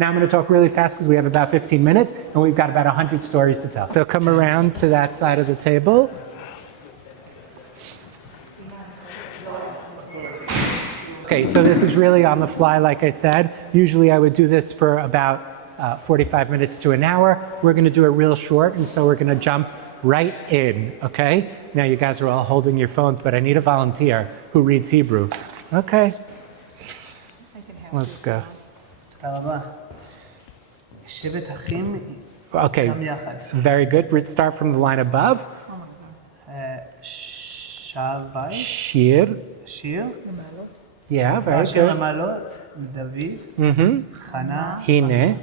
now I'm going to talk really fast because we have about 15 minutes and we've got about 100 stories to tell. So come around to that side of the table. Okay, so this is really on the fly, like I said. Usually I would do this for about 45 minutes to an hour. We're going to do it real short, and so we're going to jump right in, okay? Now you guys are all holding your phones, but I need a volunteer who reads Hebrew. Okay. Let's go. Okay, very good. Let's start from the line above. Shir. Yeah, very good. Hine.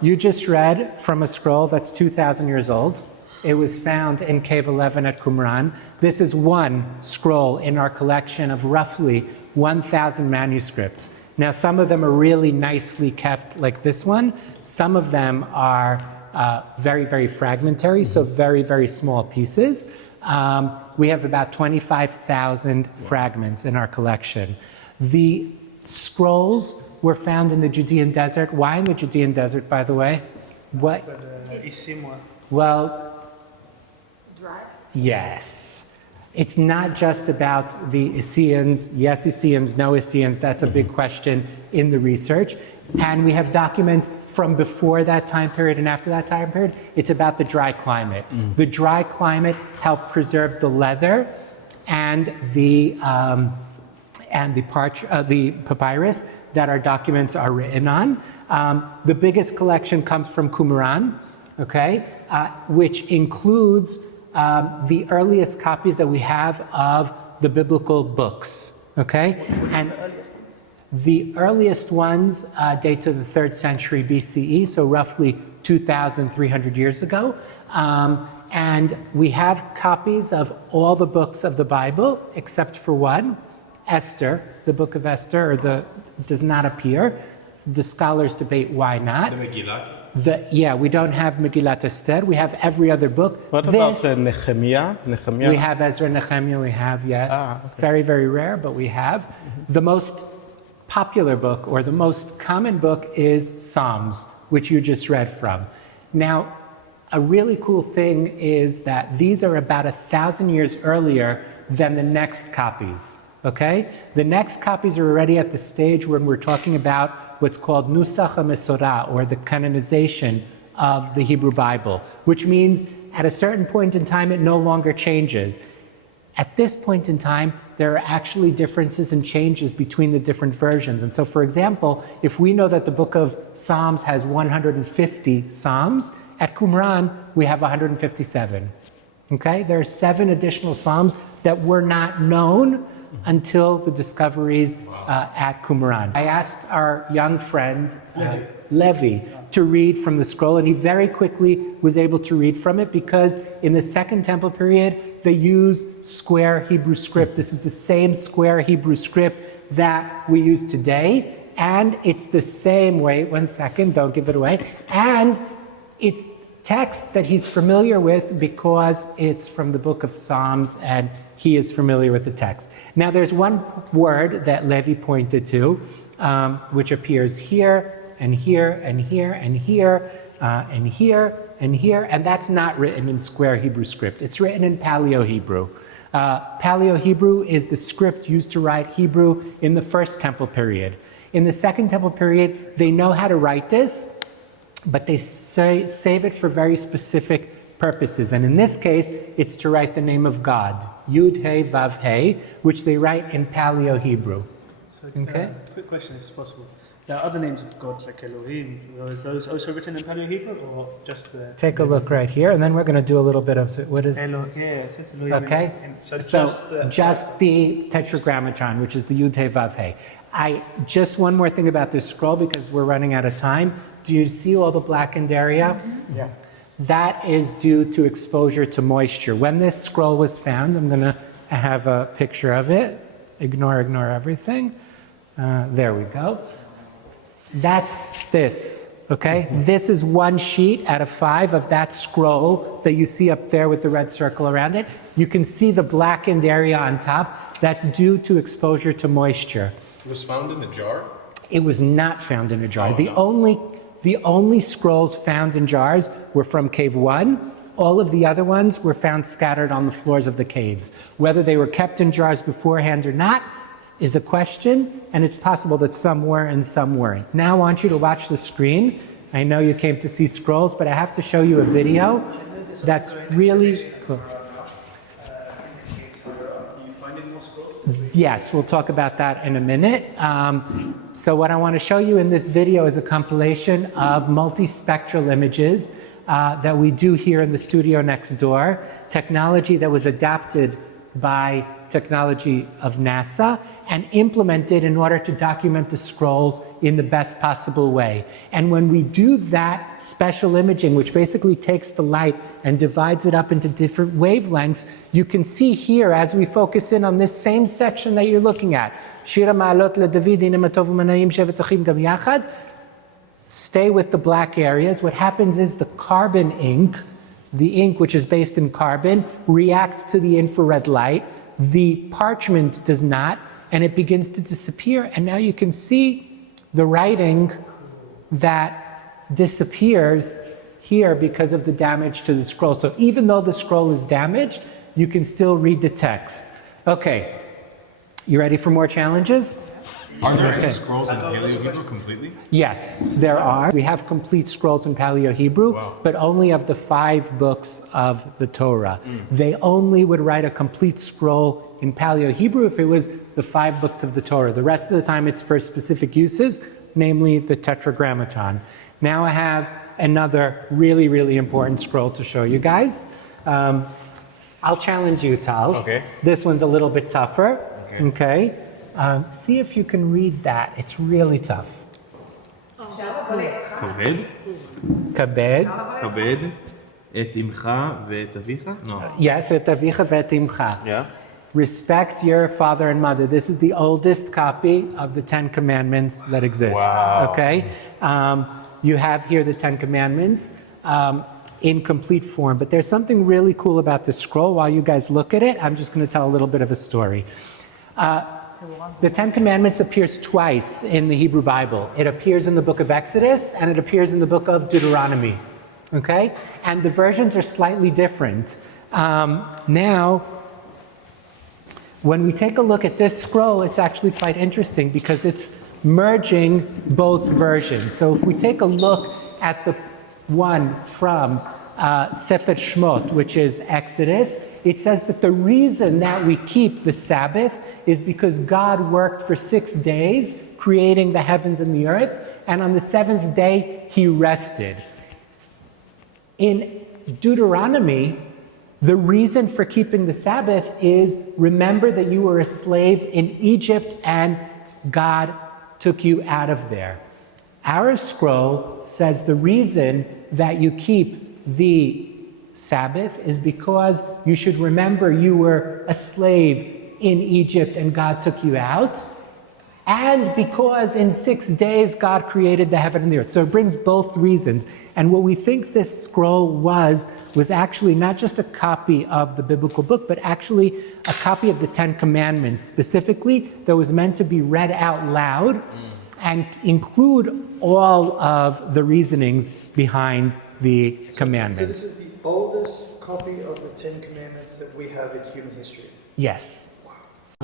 You just read from a scroll that's 2,000 years old. It was found in Cave 11 at Qumran. This is one scroll in our collection of roughly 1,000 manuscripts. Now, some of them are really nicely kept, like this one. Some of them are very, very fragmentary, so very, very small pieces. We have about 25,000 fragments in our collection. The scrolls were found in the Judean desert. Why in the Judean desert, by the way? What? Well, yes. It's not just about the Essenes. Yes, Essenes, no Essenes. That's a big question in the research. And we have documents from before that time period and after that time period. It's about the dry climate. The dry climate helped preserve the leather and the papyrus that our documents are written on. The biggest collection comes from Qumran, okay, which includes the earliest copies that we have of the biblical books, okay? And the earliest ones date to the 3rd century BCE, so roughly 2,300 years ago. And we have copies of all the books of the Bible, except for one, Esther, the book of Esther, does not appear. The scholars debate why not. The Megillah? Yeah, we don't have Megillat Esther. We have every other book. What about Nehemiah? We have Ezra and Nehemiah, we have, yes. Okay. Very, very rare, but we have. The most popular book, or the most common book, is Psalms, which you just read from. Now, a really cool thing is that these are about 1,000 years earlier than the next copies, okay? The next copies are already at the stage when we're talking about what's called Nusach HaMesorah, or the canonization of the Hebrew Bible, which means at a certain point in time, it no longer changes. At this point in time, there are actually differences and changes between the different versions. And so, for example, if we know that the book of Psalms has 150 Psalms, at Qumran, we have 157. Okay? There are 7 additional Psalms that were not known until the discoveries at Qumran. I asked our young friend, Levi, to read from the scroll, and he very quickly was able to read from it because in the Second Temple period, they used square Hebrew script. This is the same square Hebrew script that we use today, and it's the same, wait 1 second, don't give it away, and it's text that he's familiar with because it's from the book of Psalms and he is familiar with the text. Now there's one word that Levi pointed to, which appears here and here and here and here and here and here, and that's not written in square Hebrew script. It's written in Paleo-Hebrew. Paleo-Hebrew is the script used to write Hebrew in the First Temple period. In the Second Temple period, they know how to write this, but they save it for very specific purposes. And in this case, it's to write the name of God, Yud He Vav He, which they write in Paleo-Hebrew. So, quick question, if it's possible. There are other names of God, like Elohim. Is those also written in Paleo-Hebrew, or just the... Take a look right here, and then we're going to do a little bit of... What is... Elohim, yeah, it says Elohim. Okay, so just the Tetragrammaton, which is the Yud He Vav He. Just one more thing about this scroll, because we're running out of time. Do you see all the blackened area? Mm-hmm. Yeah. That is due to exposure to moisture. When this scroll was found, I'm going to have a picture of it. Ignore everything. There we go. That's this, okay? Mm-hmm. This is 1 sheet out of 5 of that scroll that you see up there with the red circle around it. You can see the blackened area on top. That's due to exposure to moisture. It was found in a jar? It was not found in a jar. Oh, The only scrolls found in jars were from cave 1. All of the other ones were found scattered on the floors of the caves. Whether they were kept in jars beforehand or not is a question, and it's possible that some were and some weren't. Now I want you to watch the screen. I know you came to see scrolls, but I have to show you a video that's really cool. Yes, we'll talk about that in a minute. So what I want to show you in this video is a compilation of multispectral images that we do here in the studio next door, technology that was adapted by technology of NASA and implemented in order to document the scrolls in the best possible way. And when we do that special imaging, which basically takes the light and divides it up into different wavelengths, you can see here as we focus in on this same section that you're looking at. Shira ma'alot leDavid, hine ma tov u'mana'im shevet achim gam yachad. Stay with the black areas. What happens is the carbon ink, the ink which is based in carbon, reacts to the infrared light. The parchment does not, and it begins to disappear. And now you can see the writing that disappears here because of the damage to the scroll. So even though the scroll is damaged, you can still read the text. Okay, you ready for more challenges? Are there any scrolls in Paleo-Hebrew completely? Yes, there are. We have complete scrolls in Paleo-Hebrew, but only of the 5 books of the Torah. They only would write a complete scroll in Paleo-Hebrew if it was the 5 books of the Torah. The rest of the time it's for specific uses, namely the Tetragrammaton. Now I have another really, really important scroll to show you guys. I'll challenge you, Tal. Okay. This one's a little bit tougher. Okay. See if you can read that. It's really tough. כבד? Kabed. כבד את אמך ואת אביך? No. Yes, et avicha ve'et imcha. Yeah. Respect your father and mother. This is the oldest copy of the 10 Commandments that exists. Wow. Okay? You have here the 10 Commandments in complete form. But there's something really cool about this scroll. While you guys look at it, I'm just going to tell a little bit of a story. The 10 Commandments appears twice in the Hebrew Bible. It appears in the book of Exodus and it appears in the book of Deuteronomy. Okay? And the versions are slightly different. Now, when we take a look at this scroll, it's actually quite interesting because it's merging both versions. So if we take a look at the one from Sefer Shmot, which is Exodus, it says that the reason that we keep the Sabbath is because God worked for 6 days, creating the heavens and the earth, and on the 7th day, he rested. In Deuteronomy, the reason for keeping the Sabbath is remember that you were a slave in Egypt and God took you out of there. Our scroll says the reason that you keep the Sabbath is because you should remember you were a slave in Egypt and God took you out, and because in 6 days God created the heaven and the earth. So it brings both reasons. And what we think this scroll was actually not just a copy of the biblical book, but actually a copy of the 10 Commandments specifically that was meant to be read out loud and include all of the reasonings behind the commandments. So this is the oldest copy of the 10 Commandments that we have in human history. Yes.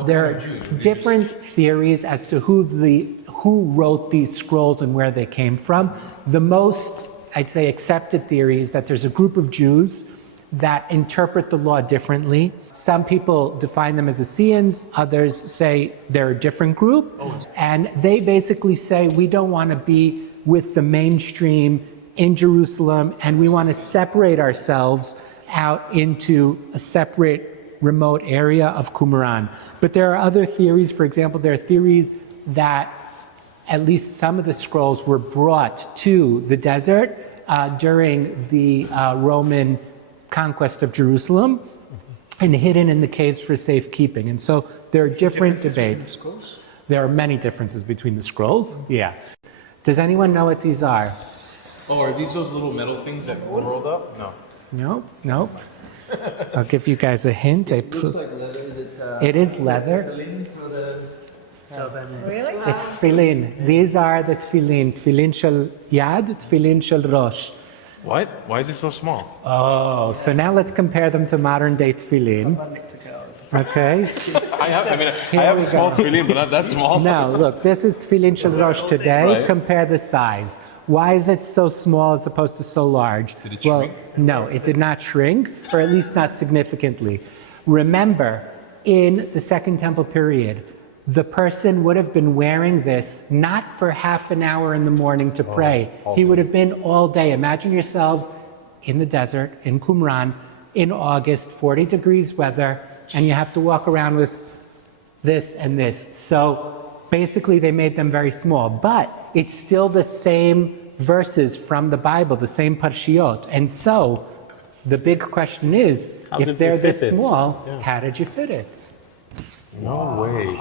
There are different theories as to who wrote these scrolls and where they came from. The most, I'd say, accepted theory is that there's a group of Jews that interpret the law differently. Some people define them as Essenes, others say they're a different group. And they basically say, we don't want to be with the mainstream in Jerusalem, and we want to separate ourselves out into a separate remote area of Qumran. But there are other theories. For example, there are theories that at least some of the scrolls were brought to the desert during the Roman conquest of Jerusalem and hidden in the caves for safekeeping. And so there are different debates. There are many differences between the scrolls. Yeah. Does anyone know what these are? Oh, are these those little metal things that rolled up? No. No, no. I'll give you guys a hint. It looks like leather. Is it? It is leather. Tefillin for the. Really? It's tefillin. These are the tefillin. Tefillin shel yad, tefillin shel rosh. What? Why is it so small? Oh, so now let's compare them to modern day tefillin. Okay. I have Here we small go. tefillin, but not that small. Now, look, this is tefillin shel rosh today. Right. Compare the size. Why is it so small as opposed to so large? Did it well, shrink? no, it did not shrink, or at least not significantly. Remember, in the Second Temple period, the person would have been wearing this not for half an hour in the morning to pray. He would have been all day. Imagine yourselves in the desert, in Qumran, in August, 40 degrees weather, and you have to walk around with this and this. So basically they made them very small, but it's still the same verses from the Bible, the same parshiot. And so the big question is, How if did they're you fit this it? small, Yeah. how did you fit it? No way.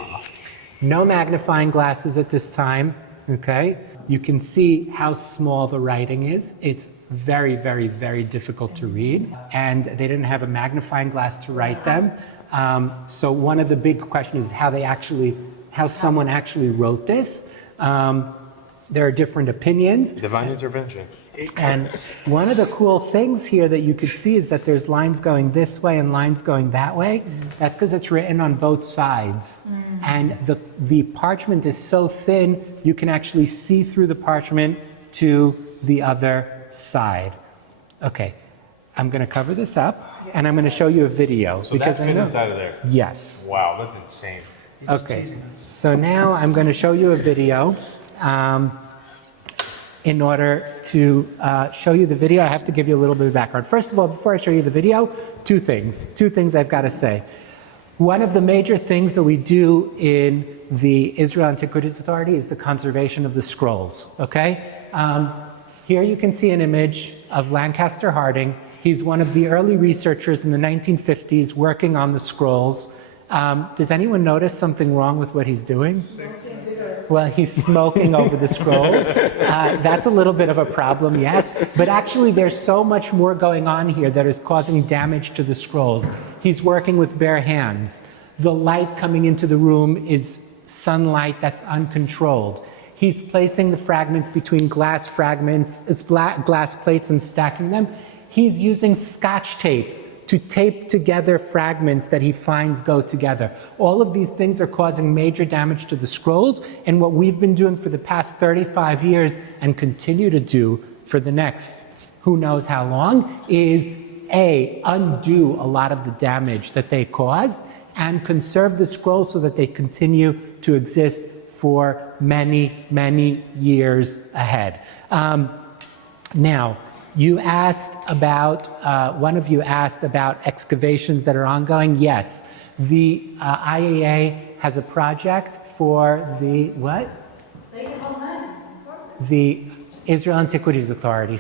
No magnifying glasses at this time, okay? You can see how small the writing is. It's very, very, very difficult to read. And they didn't have a magnifying glass to write them. So one of the big questions is how someone actually wrote this. There are different opinions. Divine intervention. And one of the cool things here that you could see is that there's lines going this way and lines going that way. That's because it's written on both sides. And the parchment is so thin, you can actually see through the parchment to the other side. Okay, I'm going to cover this up and I'm going to show you a video. So that fit I know. inside of there. Yes. Wow, that's insane. Okay, so now I'm going to show you a video. In order to show you the video, I have to give you a little bit of background. First of all, before I show you the video, two things I've got to say. One of the major things that we do in the Israel Antiquities Authority is the conservation of the scrolls, okay? Here you can see an image of Lancaster Harding. He's one of the early researchers in the 1950s working on the scrolls. Does anyone notice something wrong with what he's doing? Well, he's smoking over the scrolls. That's a little bit of a problem, yes. But actually, there's so much more going on here that is causing damage to the scrolls. He's working with bare hands. The light coming into the room is sunlight that's uncontrolled. He's placing the fragments between glass plates and stacking them. He's using Scotch tape to tape together fragments that he finds go together. All of these things are causing major damage to the scrolls, and what we've been doing for the past 35 years and continue to do for the next who knows how long is undo a lot of the damage that they caused and conserve the scrolls so that they continue to exist for many, many years ahead. Now, you asked about, one of you asked about excavations that are ongoing. Yes, the IAA has a project for the, what? The Israel Antiquities Authority,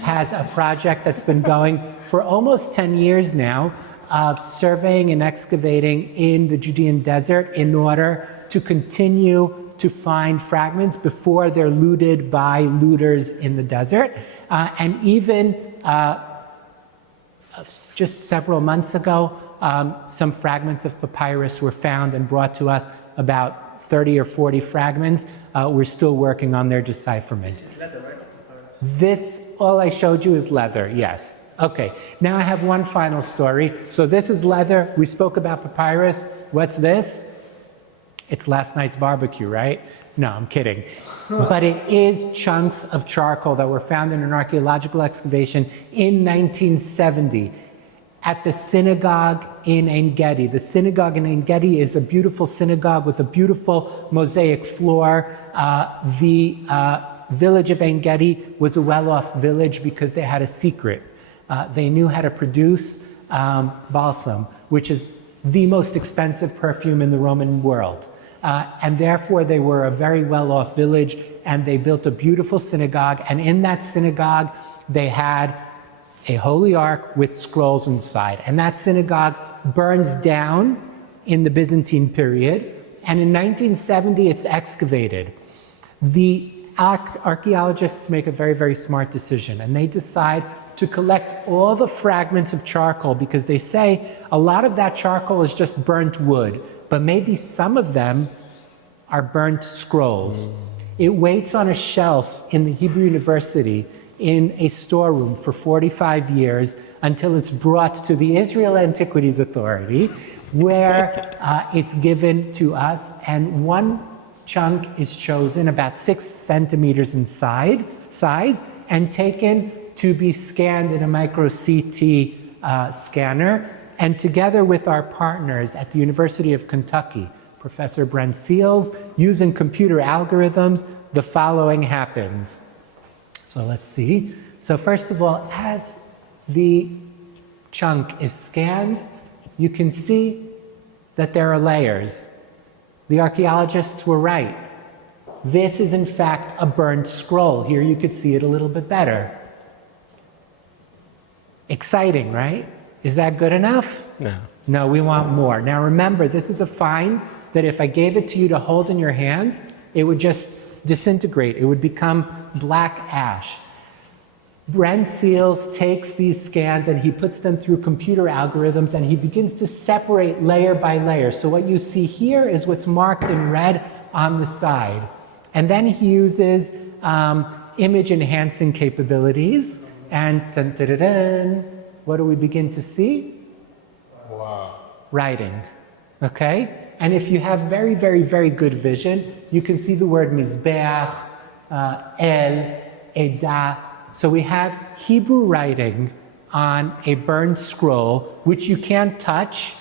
has a project that's been going for almost 10 years now of surveying and excavating in the Judean desert in order to continue to find fragments before they're looted by looters in the desert. And even just several months ago, some fragments of papyrus were found and brought to us, about 30 or 40 fragments. We're still working on their decipherment. Leather, right? This, all I showed you is leather, yes. Okay, now I have one final story. So this is leather. We spoke about papyrus. What's this? It's last night's barbecue, right? No, I'm kidding. But it is chunks of charcoal that were found in an archaeological excavation in 1970 at the synagogue in Ein Gedi. The synagogue in Ein Gedi is a beautiful synagogue with a beautiful mosaic floor. The village of Ein Gedi was a well-off village because they had a secret. They knew how to produce balsam, which is the most expensive perfume in the Roman world. And therefore they were a very well-off village, and they built a beautiful synagogue, and in that synagogue they had a holy ark with scrolls inside. And that synagogue burns down in the Byzantine period, and in 1970 it's excavated. The archaeologists make a very, very smart decision, and they decide to collect all the fragments of charcoal, because they say a lot of that charcoal is just burnt wood, but maybe some of them are burnt scrolls. It waits on a shelf in the Hebrew University in a storeroom for 45 years until it's brought to the Israel Antiquities Authority, where it's given to us, and one chunk is chosen about 6 centimeters in size and taken to be scanned in a micro CT scanner. And together with our partners at the University of Kentucky, Professor Brent Seals, using computer algorithms, the following happens. So let's see. So first of all, as the chunk is scanned, you can see that there are layers. The archaeologists were right. This is in fact a burned scroll. Here you could see it a little bit better. Exciting, right? Is that good enough? No. No, we want more. Now remember, this is a find that if I gave it to you to hold in your hand, it would just disintegrate. It would become black ash. Brent Seals takes these scans and he puts them through computer algorithms, and he begins to separate layer by layer. So what you see here is what's marked in red on the side. And then he uses image enhancing capabilities, and dun, dun, dun, dun, what do we begin to see? Wow. Writing, okay? And if you have very, very, very good vision, you can see the word mizbeach, el, edah. So we have Hebrew writing on a burned scroll, which you can't touch,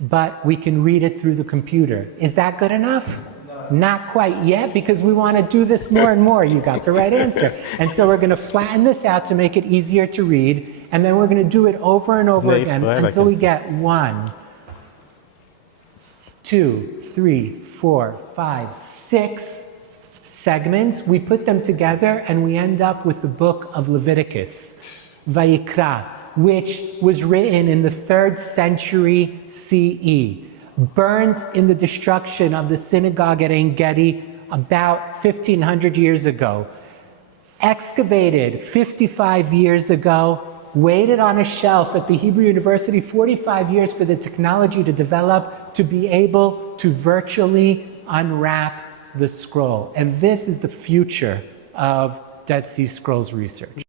but we can read it through the computer. Is that good enough? No. Not quite yet, because we want to do this more and more. You got the right answer. And so we're going to flatten this out to make it easier to read, and then we're going to do it over and over again until we get 1, 2, 3, 4, 5, 6 segments. We put them together and we end up with the book of Leviticus, Vayikra, which was written in the 3rd century CE, burned in the destruction of the synagogue at Ein Gedi about 1500 years ago, excavated 55 years ago, waited on a shelf at the Hebrew University 45 years for the technology to develop to be able to virtually unwrap the scroll. And this is the future of Dead Sea Scrolls research.